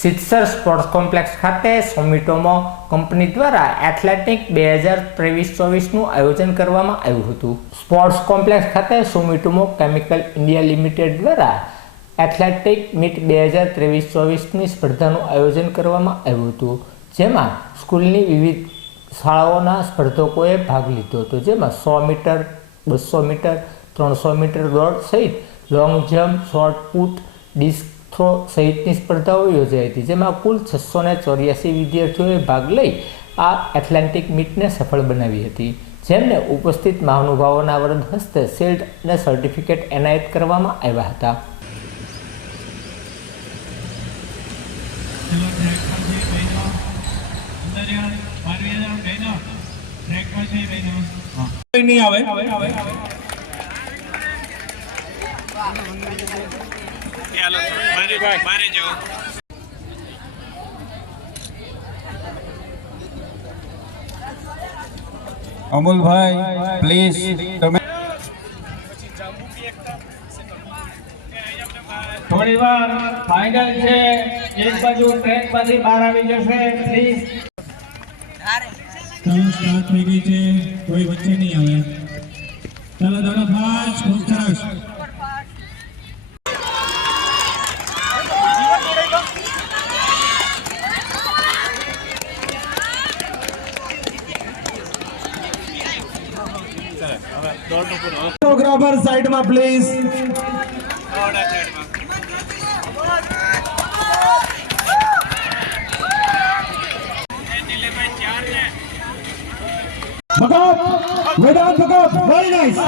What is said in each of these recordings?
સિત્સર sports complex ખાતે સોમિટોમો company દ્વારા athletic બે હજાર ત્રેવીસ ચોવીસનું આયોજન કરવામાં આવ્યું હતું. સ્પોર્ટ્સ કોમ્પ્લેક્સ ખાતે સોમિટોમો કેમિકલ ઇન્ડિયા લિમિટેડ દ્વારા એથ્લેટિક મીટ બે હજાર ત્રેવીસ ચોવીસની સ્પર્ધાનું આયોજન કરવામાં આવ્યું હતું, જેમાં સ્કૂલની વિવિધ શાળાઓના સ્પર્ધકોએ ભાગ લીધો હતો, જેમાં સો મીટર, બસો મીટર, ત્રણસો મીટર દોડ સહિત long jump, shot put, disc throw સહિતની સ્પર્ધાઓ યોજાઈ હતી જેમાં કુલ છસો ને ચોર્યાસી વિદ્યાર્થીઓએ ભાગ લઈ આ એથ્લેટિક મીટને સફળ બનાવી હતી. જેમને ઉપસ્થિત મહાનુભાવોના વરદ હસ્તે શિલ્ડ અને સર્ટિફિકેટ એનાયત કરવામાં આવ્યા હતા. ચલો ટ્રેક મારવી જાવ અમુલભાઈ પ્લીઝ તમે થોડી વાર ફાઇનલ છે. એક બાજુ ટ્રેનમાંથી બહાર આવી જશે. પ્લીઝ છે. કોઈ વચ્ચે નહીં આવે. ચાલો ચાલો પાંચ ખૂબ સરસ ફોટોગ્રાફર સાઈડમાં please nice!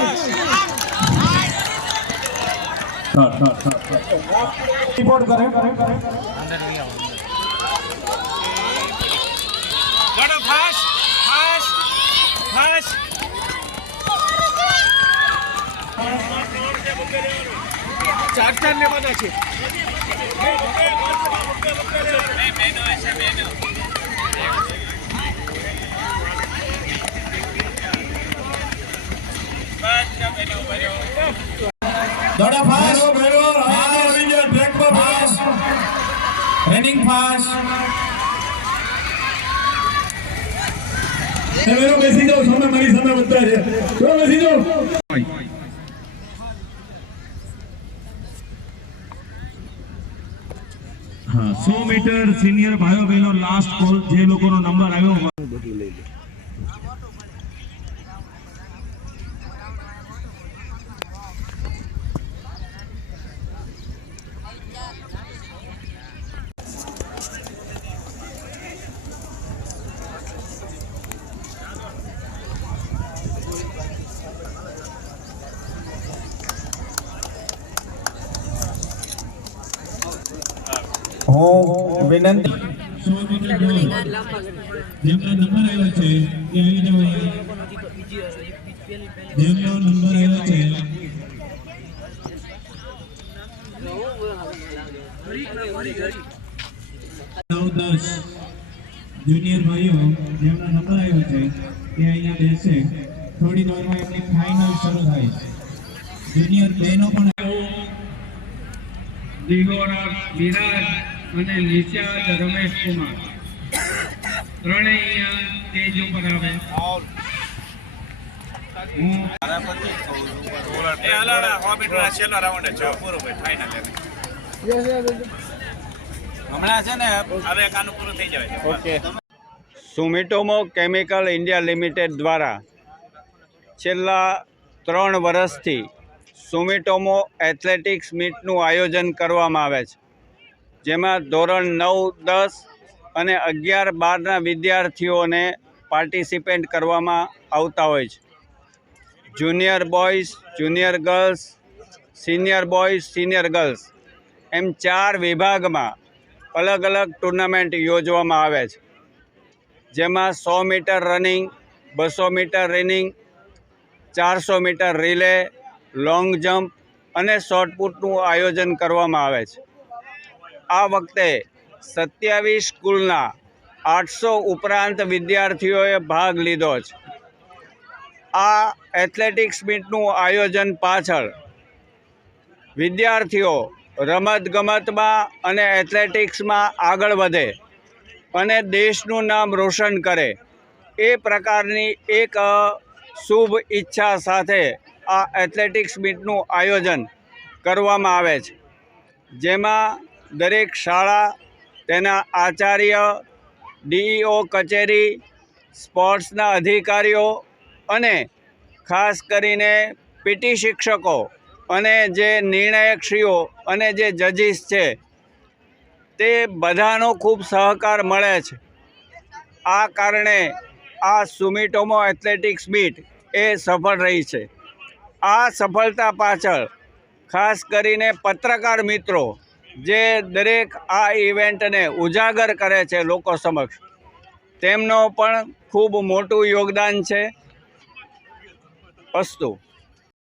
Start, start, start, start. ચાર ચાર લેવાના છે Dada fast. આવી ગયા ટ્રેક પર fast. Running fast. તમે બેસી જાઓ સામે મારી સામે બધા છે બેસી જાઓ સો મીટર સિનિયર ભાઈઓ બહેનો લાસ્ટ કોલ જે લોકોનો નંબર આવ્યો હું વિનંતી જેમના નંબર આવ્યો છે, એ આવી અહીંયા. જેમનો નંબર આવ્યો છે. નવ દસ જુનિયર ભાઈઓ, જેમનો નંબર આવ્યો છે, એ અહીંયા બેસે. થોડી વારમાં એમની ફાઇનલ શરૂ થાય છે. જુનિયર બહેનો પણ અને નિત્યાજ રમેશ કુમાર. ત્રણેય સ્ટેજ ઉપર આવે. હું હમણાં છે ને હવે કાનું પૂરું થઈ જાય. Okay. Sumitomo chemical India limited દ્વારા છેલ્લા ત્રણ વર્ષથી સુમિટોમો એથ્લેટિક્સ મીટનું આયોજન કરવામાં આવે છે. જેમાં ધોરણ નવ, દસ અને અગિયાર, બારના વિદ્યાર્થીઓને પાર્ટિસિપેન્ટ કરવામાં આવતા હોય છે. Junior boys junior girls senior boys senior girls એમ ચાર વિભાગમાં અલગ અલગ ટુર્નામેન્ટ યોજવામાં આવે છે. જેમાં સો મીટર રનિંગ બસો મીટર રનિંગ ચારસો મીટર રિલે લોંગ જમ્પ અને શોર્ટપુટનું આયોજન કરવામાં આવે છે. આ વખતે સત્યાવીસ સ્કૂલના આઠસો ઉપરાંત વિદ્યાર્થીઓએ ભાગ લીધો છે. આ એથ્લેટિક્સ મીટનું આયોજન પાછળ વિદ્યાર્થીઓ રમતગમતમાં અને એથ્લેટિક્સમાં આગળ વધે અને દેશનું નામ રોશન કરે એ પ્રકારની એક શુભ ઈચ્છા સાથે આ એથ્લેટિક્સ મીટનું આયોજન કરવામાં આવે છે. જેમાં દરેક શાળા તેના આચાર્ય, ડીઈઓ, કચેરી, સ્પોર્ટ્સના અધિકારીઓ અને ખાસ કરીને પીટી શિક્ષકો અને જે નિર્ણાયકશ્રીઓ અને જે જજીસ છે, તે બધાનો ખૂબ સહકાર મળે છે. આ કારણે આ સુમિટોમો એથ્લેટિક્સ મીટ એ સફળ રહી છે. આ સફળતા પાછળ ખાસ કરીને પત્રકાર મિત્રો જે દરેક આ ઇવેન્ટને ઉજાગર કરે છે લોકો સમક્ષ. તેમનો પણ ખૂબ મોટું યોગદાન છે. અસ્તુ.